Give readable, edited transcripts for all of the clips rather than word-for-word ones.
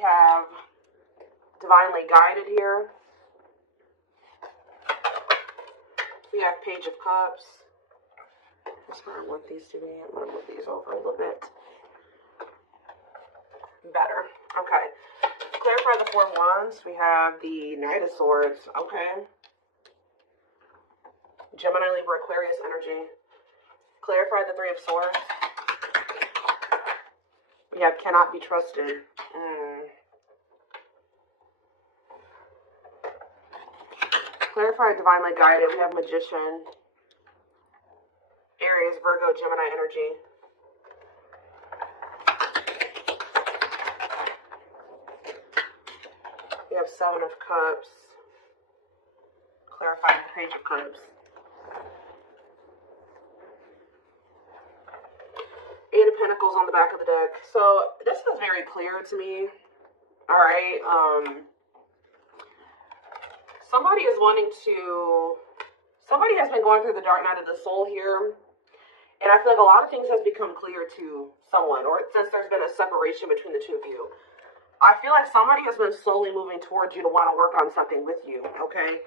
we have divinely guided here. We have Page of Cups. That's where I want these to be. I'm going to move these over a little bit. Better. Okay. Clarify the Four of Wands. We have the Knight of Swords. Okay. Gemini, Libra, Aquarius energy. Clarify the Three of Swords. We have cannot be trusted. Clarify divinely guided. We have Magician. Aries, Virgo, Gemini energy. We have Seven of Cups. Clarify the Page of Cups. Eight of Pentacles on the back of the deck. So this is very clear to me. All right. Somebody is wanting to. Somebody has been going through the dark night of the soul here, and I feel like a lot of things has become clear to someone, or since there's been a separation between the two of you. I feel like somebody has been slowly moving towards you to want to work on something with you. Okay.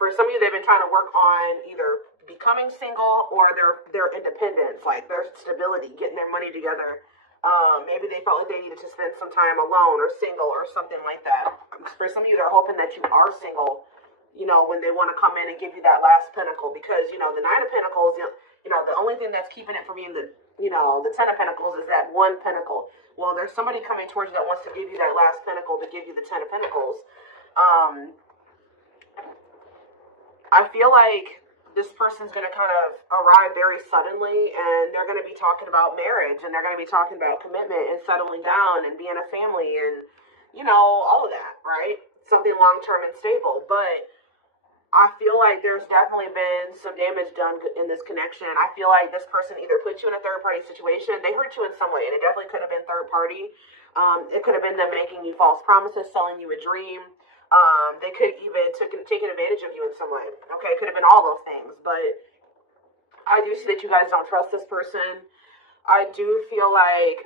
For some of you, they've been trying to work on either becoming single or their independence, like their stability, getting their money together. Maybe they felt like they needed to spend some time alone or single or something like that. For some of you, they're hoping that you are single, you know, when they want to come in and give you that last pinnacle, because, you know, the Nine of Pentacles, you know, the only thing that's keeping it from being the, you know, the Ten of Pentacles is that one pinnacle. Well, there's somebody coming towards you that wants to give you that last pinnacle to give you the Ten of Pentacles. I feel like this person's going to kind of arrive very suddenly, and they're going to be talking about marriage, and they're going to be talking about commitment and settling down and being a family and, you know, all of that, right? Something long-term and stable. But I feel like there's definitely been some damage done in this connection. I feel like this person either put you in a third-party situation. They hurt you in some way, and it definitely could have been third-party. It could have been them making you false promises, selling you a dream. They could even taken advantage of you in some way. Okay, it could have been all those things. But I do see that you guys don't trust this person. I do feel like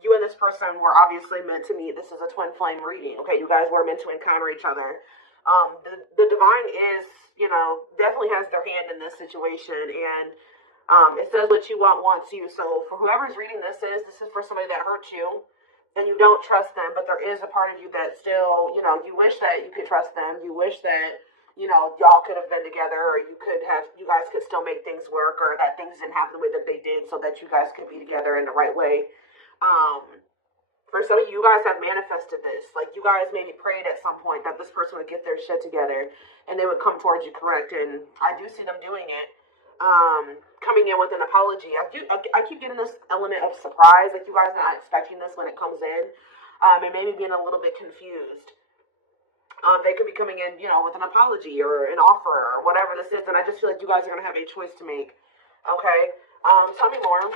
you and this person were obviously meant to meet. This is a twin flame reading. Okay, you guys were meant to encounter each other. The divine is, you know, definitely has their hand in this situation, and it says what you want wants you. So for whoever's reading this is for somebody that hurt you, and you don't trust them, but there is a part of you that still, you know, you wish that you could trust them. You wish that, you know, y'all could have been together, or you guys could still make things work, or that things didn't happen the way that they did so that you guys could be together in the right way. For some of you guys have manifested this. Like, you guys maybe prayed at some point that this person would get their shit together and they would come towards you, correct? And I do see them doing it. Coming in with an apology. I keep getting this element of surprise, like you guys are not expecting this when it comes in, and maybe being a little bit confused. They could be coming in, you know, with an apology or an offer or whatever this is, and I just feel like you guys are going to have a choice to make. Okay, tell me more.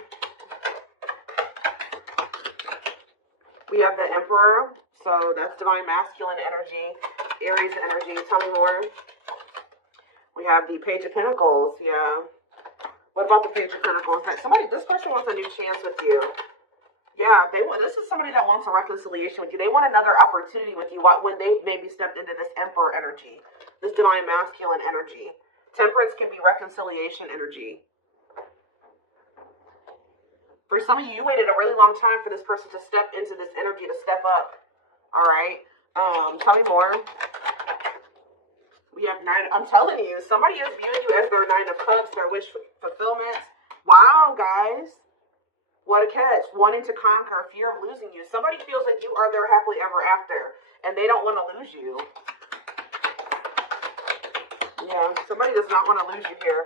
We have the Emperor, so that's divine masculine energy, Aries energy. Tell me more. We have the Page of Pentacles, yeah. What about the Page of Pentacles? This person wants a new chance with you. Yeah, this is somebody that wants a reconciliation with you. They want another opportunity with you when they maybe stepped into this Emperor energy, this divine masculine energy. Temperance can be reconciliation energy. For some of you, you waited a really long time for this person to step into this energy, to step up. All right. Tell me more. We have I'm telling you, somebody is viewing you as their Nine of Cups, their wish fulfillment. Wow, guys. What a catch. Wanting to conquer, fear of losing you. Somebody feels like you are their happily ever after, and they don't want to lose you. Yeah, somebody does not want to lose you here.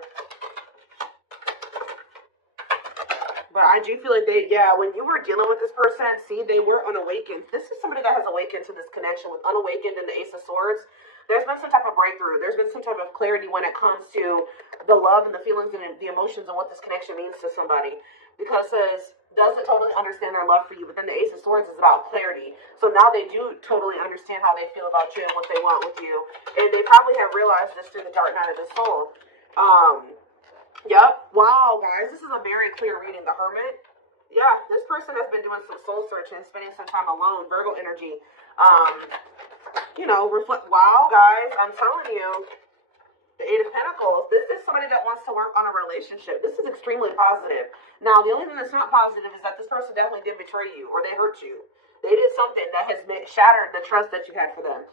But I do feel like when you were dealing with this person, see, they were unawakened. This is somebody that has awakened to this connection with unawakened and the Ace of Swords. There's been some type of breakthrough. There's been some type of clarity when it comes to the love and the feelings and the emotions and what this connection means to somebody. Because it says, doesn't totally understand their love for you. But then the Ace of Swords is about clarity. So now they do totally understand how they feel about you and what they want with you. And they probably have realized this through the dark night of the soul. Yep. Wow, guys. This is a very clear reading. The Hermit. Yeah, this person has been doing some soul searching, spending some time alone. Virgo energy. Um, reflect. Wow, guys, I'm telling you. The Eight of Pentacles. This is somebody that wants to work on a relationship. This is extremely positive. Now, the only thing that's not positive is that this person definitely did betray you or they hurt you. They did something that has shattered the trust that you had for them.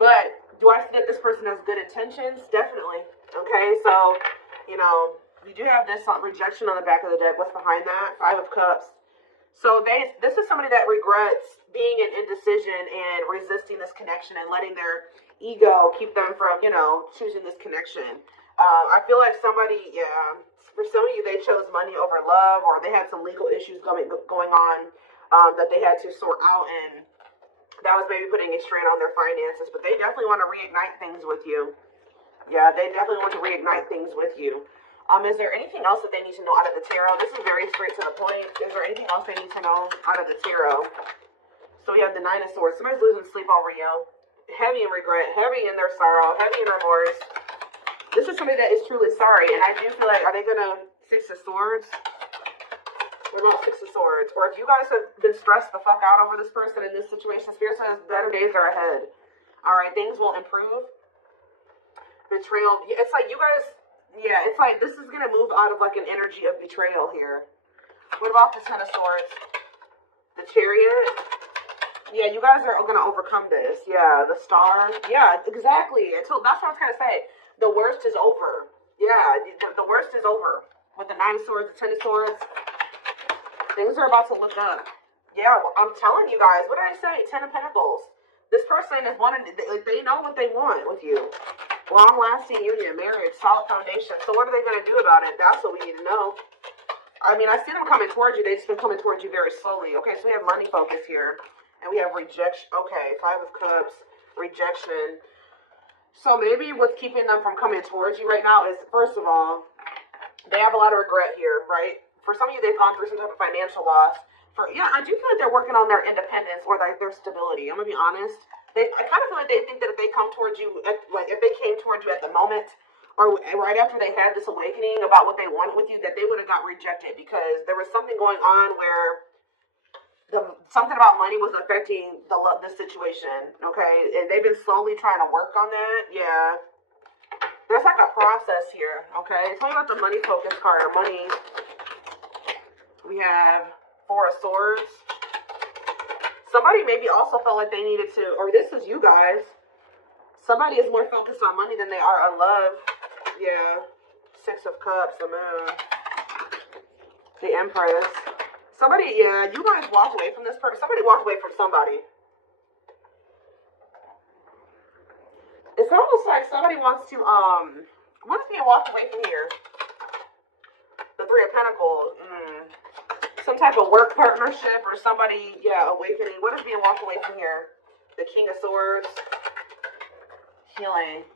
But do I see that this person has good intentions? Definitely. Okay, so, we do have this rejection on the back of the deck. What's behind that? Five of Cups. So this is somebody that regrets being in indecision and resisting this connection and letting their ego keep them from, choosing this connection. I feel like somebody, for some of you, they chose money over love, or they had some legal issues going on that they had to sort out, and that was maybe putting a strain on their finances. But they definitely want to reignite things with you. Yeah, they definitely want to reignite things with you. Is there anything else that they need to know out of the tarot? This is very straight to the point. Is there anything else they need to know out of the tarot? So we have the Nine of Swords. Somebody's losing sleep over you. Heavy in regret, heavy in their sorrow, heavy in remorse. This is somebody that is truly sorry. And I do feel like, are they going to Six of Swords? What about Six of Swords? Or if you guys have been stressed the fuck out over this person in this situation, Spirit says better days are ahead. All right, things will improve. Betrayal. It's like you guys... Yeah, it's like this is going to move out of like an energy of betrayal here. What about the Ten of Swords? The Chariot? Yeah, you guys are going to overcome this. Yeah, the Star. Yeah, exactly. That's what I was going to say. The worst is over. Yeah, the worst is over. With the Nine of Swords, the Ten of Swords. Things are about to look up. Yeah, well, I'm telling you guys. What did I say? Ten of Pentacles. This person is wanting, they know what they want with you. Long-lasting union, marriage, solid foundation. So what are they going to do about it? That's what we need to know. I mean, I see them coming towards you. They've just been coming towards you very slowly. Okay, so we have money focus here. And we have rejection. Okay, Five of Cups, rejection. So maybe what's keeping them from coming towards you right now is, first of all, they have a lot of regret here, right? For some of you, they've gone through some type of financial loss. I do feel like they're working on their independence or their stability. I'm going to be honest. I kind of feel like they think that if they come towards you, if they came towards you at the moment, or right after they had this awakening about what they wanted with you, that they would have got rejected because there was something going on where something about money was affecting the situation, okay? And they've been slowly trying to work on that. Yeah. There's like a process here, okay? Tell me about the money focus card, or money. We have Four of Swords. Somebody maybe also felt like they needed to, or this is you guys. Somebody is more focused on money than they are on love. Yeah. Six of Cups, the Moon. The Empress. Somebody, yeah, you guys walked away from this person. Somebody walked away from somebody. It's almost like somebody wants to, what is being walked away from here? The Three of Pentacles. Some type of work partnership or somebody, awakening. What is being walked away from here? The King of Swords. Healing.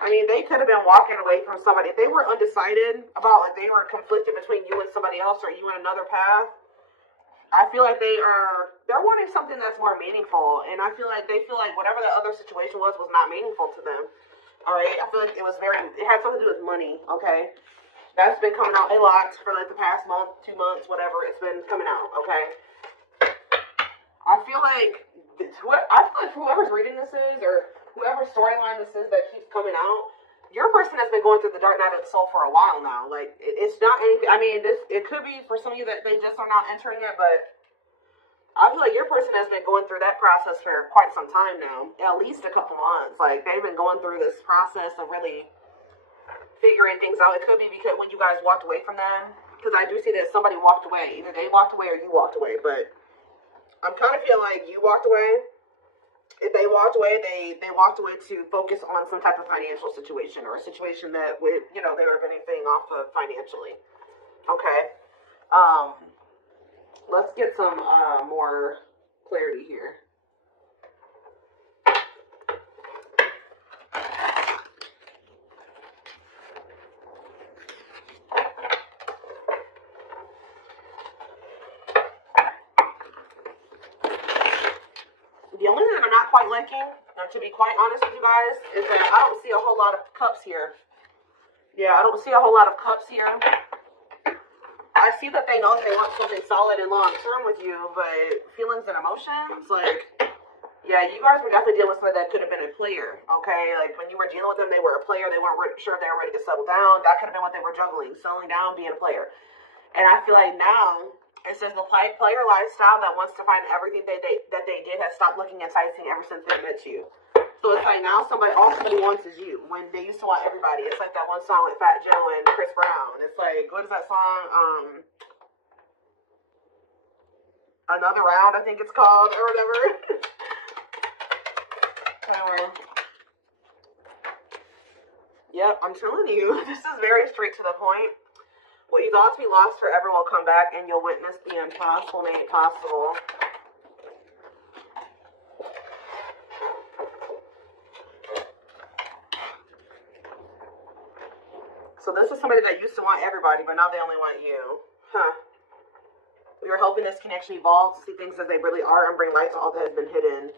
I mean, they could have been walking away from somebody. If they were undecided about, like, they were conflicted between you and somebody else or you and another path, I feel like they're wanting something that's more meaningful. And I feel like they feel like whatever the other situation was not meaningful to them. All right? I feel like it had something to do with money, okay? That's been coming out a lot for like the past month, 2 months, whatever. It's been coming out, okay? I feel like whoever's reading this is, or whoever storyline this is that keeps coming out, your person has been going through the dark night of the soul for a while now. Like, it's not anything. I mean, it could be for some of you that they just are not entering it, but I feel like your person has been going through that process for quite some time now, at least a couple months. Like, they've been going through this process of really figuring things out. It could be because when you guys walked away from them, because I do see that somebody walked away. Either they walked away or you walked away, but I'm kind of feeling like you walked away. If they walked away, they walked away to focus on some type of financial situation or a situation that would, they were benefiting off of financially. Okay. Let's get some more clarity here. The only thing that I'm not quite liking, to be quite honest with you guys, is that I don't see a whole lot of cups here. Yeah, I don't see a whole lot of cups here. I I see that they know that they want something solid and long term with you, but feelings and emotions, like, yeah, you guys were definitely dealing with somebody that could have been a player, okay? Like, when you were dealing with them, they were a player. They weren't sure if they were ready to settle down. That could have been what they were juggling, settling down, being a player. And I feel like now, it says the player lifestyle that wants to find everything that they did has stopped looking enticing ever since they met you. So it's like now all somebody wants is you. When they used to want everybody. It's like that one song with Fat Joe and Chris Brown. It's like, what is that song? Another Round, I think it's called, or whatever. Anyway. Yep, I'm telling you, this is very straight to the point. What you thought to be lost forever will come back, and you'll witness the impossible made possible. So this is somebody that used to want everybody, but now they only want you. Huh. We are helping this connection evolve, see things as they really are, and bring light to all that has been hidden.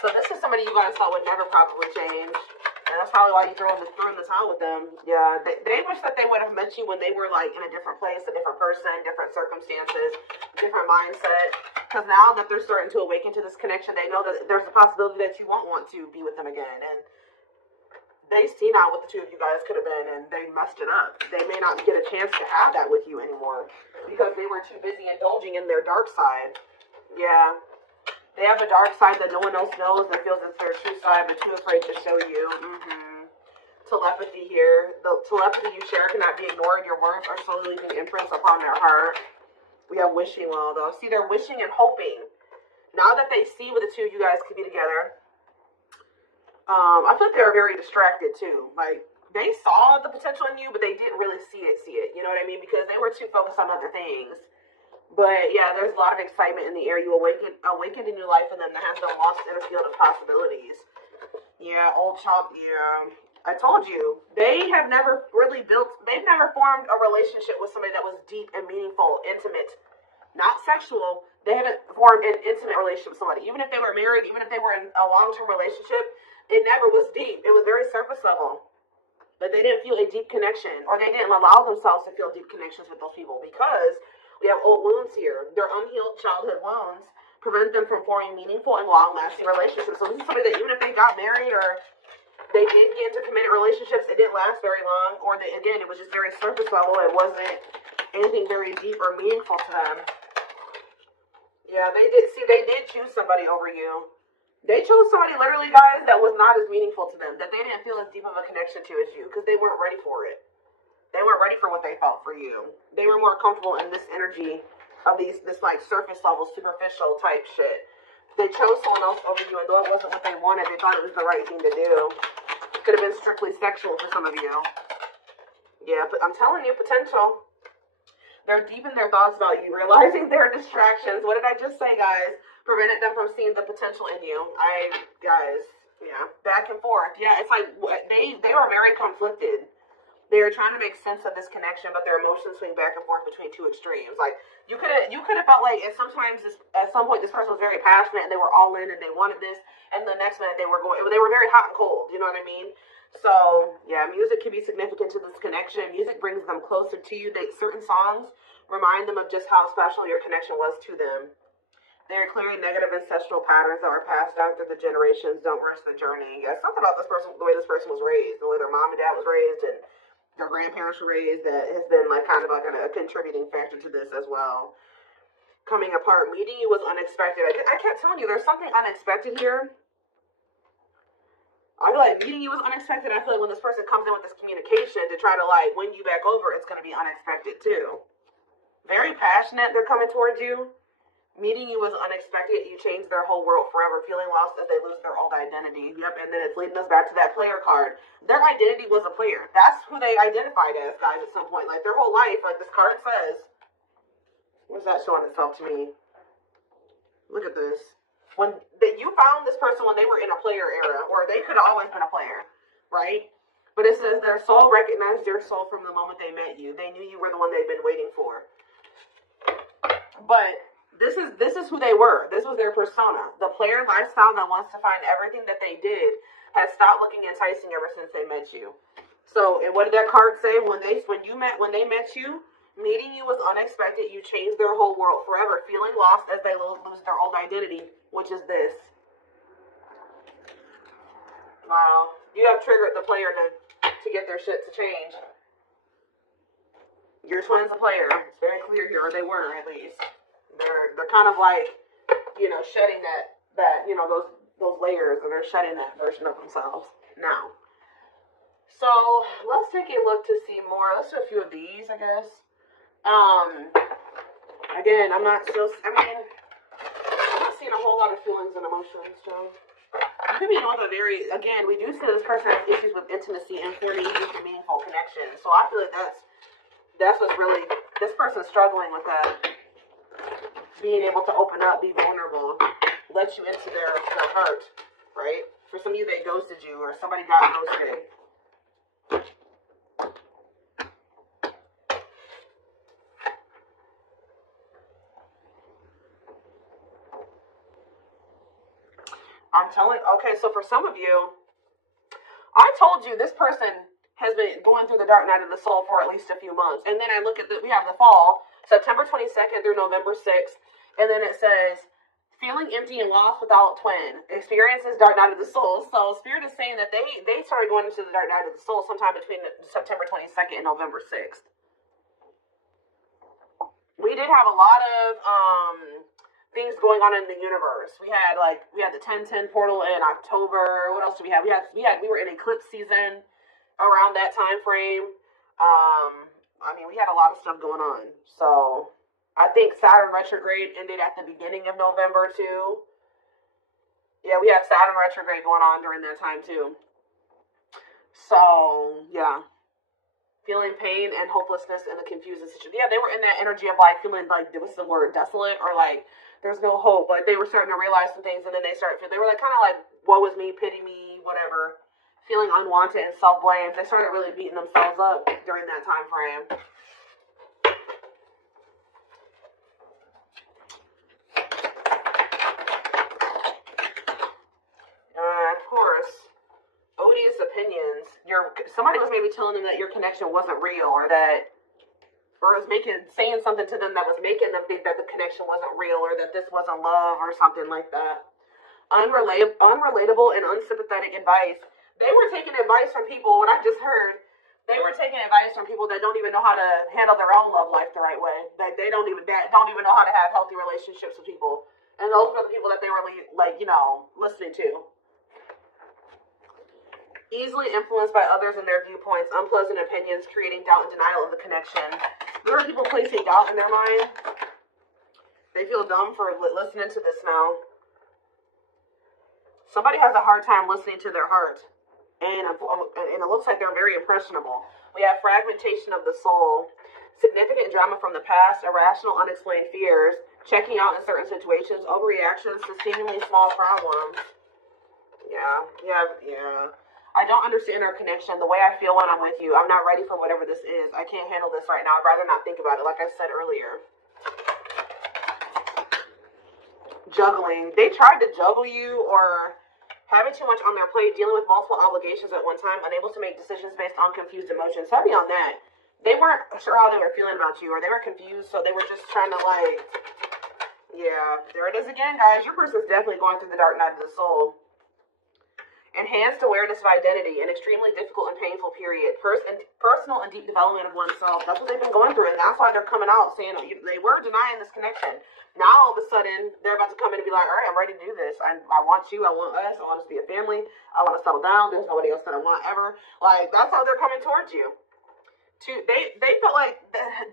So this is somebody you guys thought would never probably change. And that's probably why you threw in the towel with them. Yeah, they wish that they would have met you when they were like in a different place, a different person, different circumstances, different mindset. Because now that they're starting to awaken to this connection, they know that there's a possibility that you won't want to be with them again. And they see now what the two of you guys could have been, and they messed it up. They may not get a chance to have that with you anymore because they were too busy indulging in their dark side. Yeah. They have a dark side that no one else knows and feels it's their true side, but too afraid to show you. Telepathy here. The telepathy you share cannot be ignored. Your words are slowly leaving imprints upon their heart. We have wishing well, though. See, they're wishing and hoping. Now that they see what the two of you guys could be together, I feel like they were very distracted, too. Like, they saw the potential in you, but they didn't really see it. You know what I mean? Because they were too focused on other things. But, yeah, there's a lot of excitement in the air. You awakened a new life in them that has been lost in a field of possibilities. Yeah, old child, yeah. I told you, they've never formed a relationship with somebody that was deep and meaningful, intimate, not sexual. They haven't formed an intimate relationship with somebody. Even if they were married, even if they were in a long-term relationship, it never was deep. It was very surface level. But they didn't feel a deep connection, or they didn't allow themselves to feel deep connections with those people because we have old wounds here. Their unhealed childhood wounds prevent them from forming meaningful and long-lasting relationships. So this is somebody that even if they got married or they did get into committed relationships, it didn't last very long, or again, it was just very surface level. It wasn't anything very deep or meaningful to them. Yeah, they did choose somebody over you. They chose somebody, literally, guys, that was not as meaningful to them, that they didn't feel as deep of a connection to as you, because they weren't ready for it. They weren't ready for what they felt for you. They were more comfortable in this energy of this like surface level, superficial type shit. They chose someone else over you, and though it wasn't what they wanted, they thought it was the right thing to do. Could have been strictly sexual for some of you. Yeah, but I'm telling you, potential. They're deep in their thoughts about you, realizing their distractions. What did I just say, guys? Prevented them from seeing the potential in you. Guys, yeah, back and forth. Yeah, it's like they were very conflicted. They were trying to make sense of this connection, but their emotions swing back and forth between two extremes. Like you could have felt like at some point this person was very passionate and they were all in and they wanted this, and the next minute they were very hot and cold. You know what I mean? So yeah, music can be significant to this connection. Music brings them closer to you. Certain songs remind them of just how special your connection was to them. They are clearing negative ancestral patterns that were passed down through the generations. Don't rush the journey. Yeah, something about this person, the way this person was raised, the way their mom and dad was raised, and their grandparents were raised, that has been like kind of like a contributing factor to this as well. Coming apart, meeting you was unexpected. I kept telling you, there's something unexpected here. I feel like meeting you was unexpected. I feel like when this person comes in with this communication to try to like win you back over, it's going to be unexpected too. Very passionate, they're coming towards you. Meeting you was unexpected. You changed their whole world forever, feeling lost as they lose their old identity. Yep, and then it's leading us back to that player card. Their identity was a player. That's who they identified as, guys, at some point. Like, their whole life, like this card says. What's that showing itself to me? Look at this. You found this person when they were in a player era, or they could have always been a player, right? But it says their soul recognized your soul from the moment they met you. They knew you were the one they'd been waiting for. But this is who they were. This was their persona. The player lifestyle that wants to find everything that they did has stopped looking enticing ever since they met you. So, and what did that card say? When they met you, Meeting you was unexpected. You changed their whole world forever. Feeling lost as they lose their old identity, which is this. Wow. You have triggered the player to get their shit to change. Your twin's a player. It's very clear here, or they were at least. They're kind of like, you know, shedding that you know, those layers, and they're shedding that version of themselves now. So let's take a look to see more. Let's do a few of these, I guess. Again, I'm not seeing a whole lot of feelings and emotions, Joe. Could be all the again, we do see this person has issues with intimacy and forming deep and meaningful connections. So I feel like that's what's really, this person's struggling with that. Being able to open up, be vulnerable, let you into their heart, right? For some of you, they ghosted you, or somebody got ghosted. Okay, so for some of you, I told you this person has been going through the dark night of the soul for at least a few months. And then I look at we have the fall, September 22nd through November 6th. And then it says, feeling empty and lost without twin, experiences dark night of the soul. So Spirit is saying that they started going into the dark night of the soul sometime between September 22nd and November 6th. We did have a lot of things going on in the universe. We had the 1010 portal in October. What else do we have? We were in eclipse season around that time frame. We had a lot of stuff going on. So I think Saturn retrograde ended at the beginning of November too. Yeah, we have Saturn retrograde going on during that time too. So yeah, feeling pain and hopelessness in the confusing situation. Yeah, they were in that energy of like feeling like, what's the word, desolate, or like there's no hope. Like they were starting to realize some things, and then they were like kind of like, woe is me, pity me, whatever. Feeling unwanted and self-blame. They started really beating themselves up during that time frame. Of course, odious opinions. Somebody was maybe telling them that your connection wasn't real, or was saying something to them that was making them think that the connection wasn't real, or that this wasn't love, or something like that. Unrelatable and unsympathetic advice. They were taking advice from people. What I just heard, they were taking advice from people that don't even know how to handle their own love life the right way. Like they don't even know how to have healthy relationships with people, and those were the people that they were listening to. Easily influenced by others and their viewpoints, unpleasant opinions, creating doubt and denial of the connection. There are people placing doubt in their mind. They feel dumb for listening to this now. Somebody has a hard time listening to their heart. And it looks like they're very impressionable. We have fragmentation of the soul, significant drama from the past, irrational, unexplained fears, checking out in certain situations, overreactions to seemingly small problems. Yeah. I don't understand our connection, the way I feel when I'm with you. I'm not ready for whatever this is. I can't handle this right now. I'd rather not think about it, like I said earlier. Juggling. They tried to juggle you, or having too much on their plate, dealing with multiple obligations at one time, unable to make decisions based on confused emotions. Heavy on that. They weren't sure how they were feeling about you, or they were confused, so they were just trying to yeah, there it is again, guys. Your person's definitely going through the dark night of the soul. Enhanced awareness of identity, an extremely difficult and painful period. Personal and deep development of oneself. That's what they've been going through, and that's why they're coming out saying they were denying this connection. Now all of a sudden they're about to come in and be like, all right, I'm ready to do this. I want you. I want us. I want us to be a family. I want to settle down. There's nobody else that I want ever. Like that's how they're coming towards you. They felt like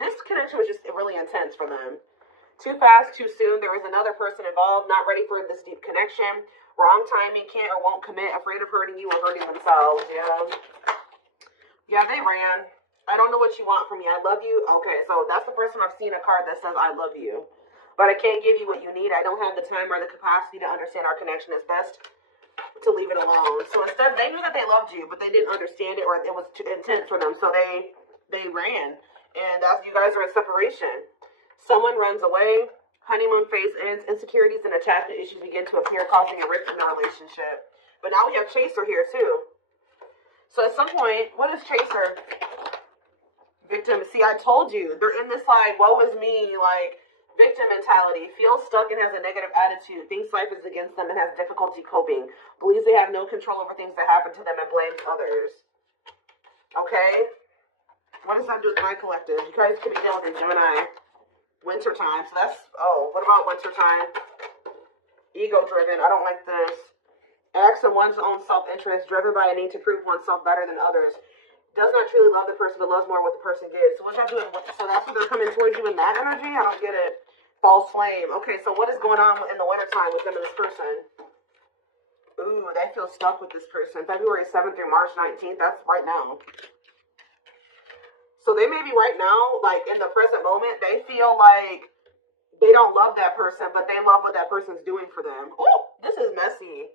this connection was just really intense for them. Too fast, too soon. There was another person involved, not ready for this deep connection. Wrong timing, can't or won't commit, afraid of hurting you or hurting themselves. Yeah, they ran. I don't know what you want from me. I love you. Okay, so that's the first time I've seen a card that says I love you. But I can't give you what you need. I don't have the time or the capacity to understand our connection. It's best to leave it alone. So instead, they knew that they loved you, but they didn't understand it, or it was too intense for them. So they ran. And as you guys are in separation, someone runs away. Honeymoon phase ends. Insecurities and attachment issues begin to appear, causing a rift in our relationship. But now we have Chaser here too. So at some point, what is Chaser? Victim. See, I told you. They're in this, like, woe is me, like, victim mentality. Feels stuck and has a negative attitude. Thinks life is against them and has difficulty coping. Believes they have no control over things that happen to them and blames others. Okay? What does that do with my collective? You guys could be dealing with a Gemini. Wintertime. So that's, what about wintertime? Ego-driven. I don't like this. Acts on one's own self-interest, driven by a need to prove oneself better than others. Does not truly love the person, but loves more what the person gives. So what y'all doing? So that's what they're coming towards you in that energy? I don't get it. False flame. Okay, so what is going on in the wintertime with them and this person? Ooh, they feel stuck with this person. February 7th through March 19th. That's right now. So they may be right now, like in the present moment, they feel like they don't love that person, but they love what that person's doing for them. Oh, this is messy.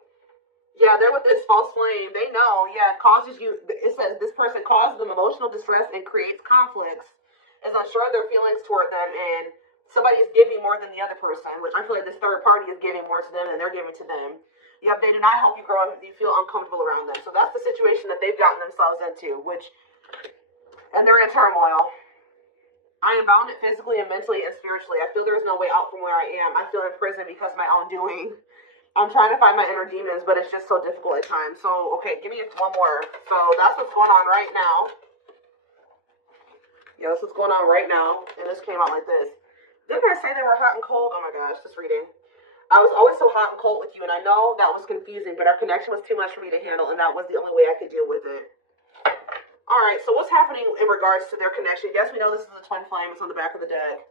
Yeah, they're with this false flame. They know, it causes you, it says this person causes them emotional distress and creates conflicts, is unsure of their feelings toward them, and somebody is giving more than the other person, which I feel like this third party is giving more to them than they're giving to them. Yep, they do not help you grow. You feel uncomfortable around them. So that's the situation that they've gotten themselves into, and they're in turmoil. I am bounded physically and mentally and spiritually. I feel there is no way out from where I am. I feel in prison because of my own doing. I'm trying to find my inner demons, but it's just so difficult at times. So, okay, give me one more. So, that's what's going on right now. Yeah, that's what's going on right now. And this came out like this. Didn't I say they were hot and cold? Oh my gosh, just reading. I was always so hot and cold with you, and I know that was confusing, but our connection was too much for me to handle, and that was the only way I could deal with it. Alright, so what's happening in regards to their connection? Yes, we know this is a twin flame. It's on the back of the deck.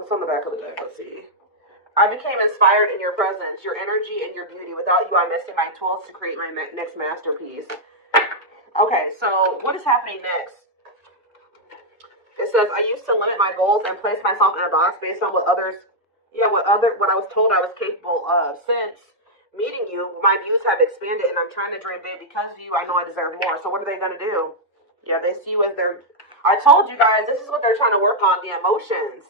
What's on the back of the deck? Let's see. I became inspired in your presence, your energy, and your beauty. Without you, I'm missing my tools to create my next masterpiece. Okay, so what is happening next? It says, I used to limit my goals and place myself in a box based on what I was told I was capable of. Since meeting you, my views have expanded, and I'm trying to dream big. Because of you, I know I deserve more. So what are they going to do? Yeah, they see you as I told you guys, this is what they're trying to work on, the emotions.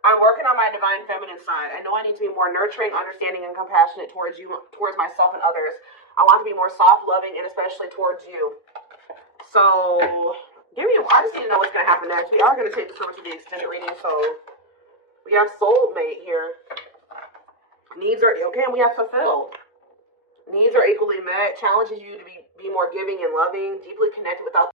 I'm working on my divine feminine side. I know I need to be more nurturing, understanding, and compassionate towards you, towards myself and others. I want to be more soft, loving, and especially towards you. So, I just need to know what's going to happen next. We are going to take this over to the extended reading. So, we have soulmate here. Needs are, okay, and we have fulfilled. Needs are equally met. Challenges you to be more giving and loving, deeply connected without